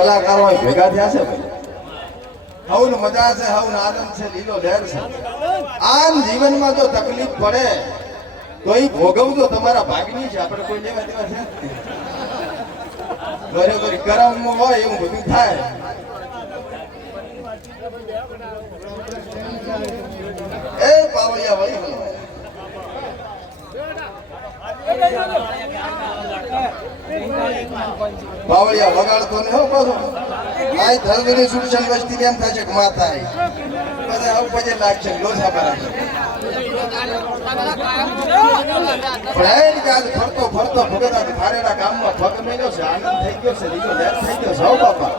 કલાકારો ભેગા થયા છે ભાઈ, હવન મજા છે, હવન આનંદ છે, લીલો લહેર છે. આમ જીવનમાં જો તકલીફ પડે તો એ ભોગવજો તમારા ભાગની છે, આપણે કોઈ લેવા દેવા છે બરોબર. કરમ હોય એવું બધું થાય. એ પાવળિયા વળી બાવળિયા વગાડતો ને હો પાછો આ ધર્મની સુરક્ષણ વસ્તી કેમ થાય છે કે માતા બધા આવું પછી લાગશે લોસા પર પણ આજ ફરતો ફરતો ભગત ખારેડા ગામમાં પગ મેલ્યો છે, આનંદ થઈ ગયો છે, લીલો લહેર થઈ ગયો છે. હો બાપા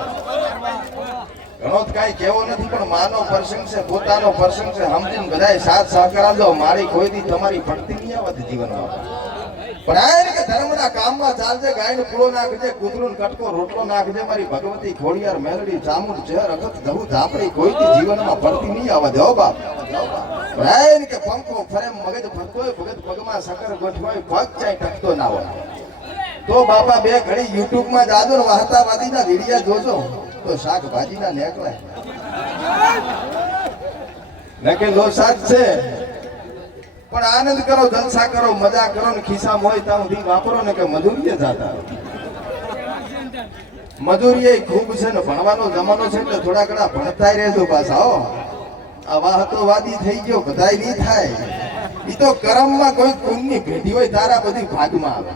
ઘણો કઈ કેવો નથી, પણ માનો પ્રસંગ છે, પોતાનો પ્રસંગ છે, સમજીને બધાય સાથ સહકાર આપજો. મારી કોઈ દી તમારી ભક્તિ નહીં આવત જીવનમાં, પણ આ કે ધર્મના કામમાં ચાલજે. ગાયનો પૂળો નાખજે, કૂતરું કટકો રોટલો નાખજે. મારી ભગવતી ખોડિયાર મેલડી ચામુંડ છે રગત ધવું ધાપડી કોઈ દી જીવનમાં પડતી નહીં આવવા દે. હો બાપ પણ કે પંખો ફરે મગજ ફરતો હોય, ભગત પગમાં સકર ગોઠવાય, પગ ચાય ટકતો ના હોય તો બાપા બે ઘડી યુટ્યુબ માં જાજો ને વાહતાવાદીના વિડિયા જોજો તો શાકભાજીના નેકળાય નકે લો શાક છે. પણ આનંદ કરો, જલસા કરો, મજા કરો ને ખિસ્સામાં હોય ત્યાં સુધી વાપરો ને કે મજૂરીએ જાતા. મજૂરી ખૂબ છે ને ભણવાનો જમાનો છે એટલે થોડા ઘણા ભણતા રહેજો પાછા. હો આ વાહતોવાદી થઈ ગયો બધાય નહીં થાય. એ તો કરમમાં કોઈ કુંડની ભેટી હોય તારા બધી ભાગમાં આવે.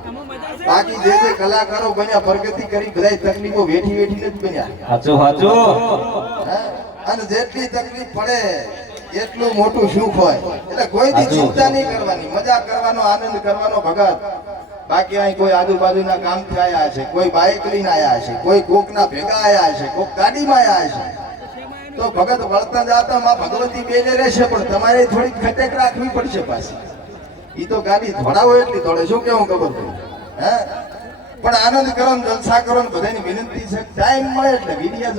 બાકી જે જે કલાકારો બન્યા પ્રગતિ કરી બધાય તકલીફો વેઠી વેઠી નથી બન્યા. સાચું સાચું. અને જેટલી તકલીફ પડે એટલું મોટું સુખ હોય. એટલે કોઈ દી ચિંતા નહીં કરવાની, મજા કરવાનો, આનંદ કરવાનો ભગત. બાકી અહીં કોઈ આજુબાજુના કામથી આયા છે, કોઈ બાઇક લઈને આયા છે, કોઈ કોકના ભેગા આયા છે, કોક ગાડીમાં આયા છે, તો ભગત વળતા જાતા માં ભગવતી બેને રહેશે, પણ તમારે થોડીક ખટેક રાખવી પડશે પાછી. ઈ તો ગાડી ધોડાવો એટલી ધોડે, શું કેવું ખબર પડે હે. પણ આનંદ કરો ને જલસા કરો ને બધાની વિનંતી છે, ટાઈમ મળે એટલે વિડિયા